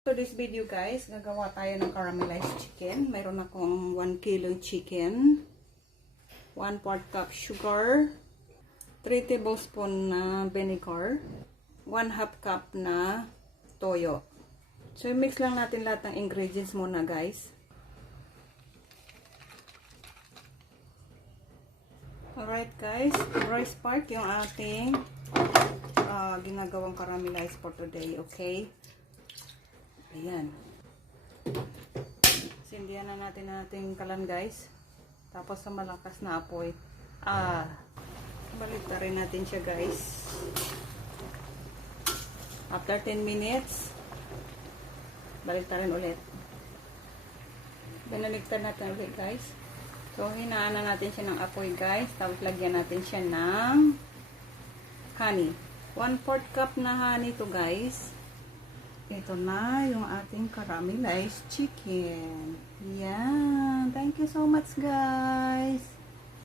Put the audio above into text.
For this video guys, gagawa tayo ng caramelized chicken. Mayroon akong 1 kilo chicken, 1/4 cup sugar, 3 tablespoon na vinegar, 1/2 cup na toyo. So i-mix lang natin lahat ng ingredients muna guys. Alright guys, rice part yung ating ginagawang caramelized for today, okay? Ayan. Sindihan na natin ating kalan guys. Tapos sa malakas na apoy. Balik na rin natin siya guys. After 10 minutes, balik na rin ulit. Binaligtad natin ulit guys. So, hinaan na natin siya ng apoy guys. Tapos lagyan natin siya ng honey. 1/4 cup na honey to guys. Ito na yung ating caramelized chicken. Yan. Thank you so much guys.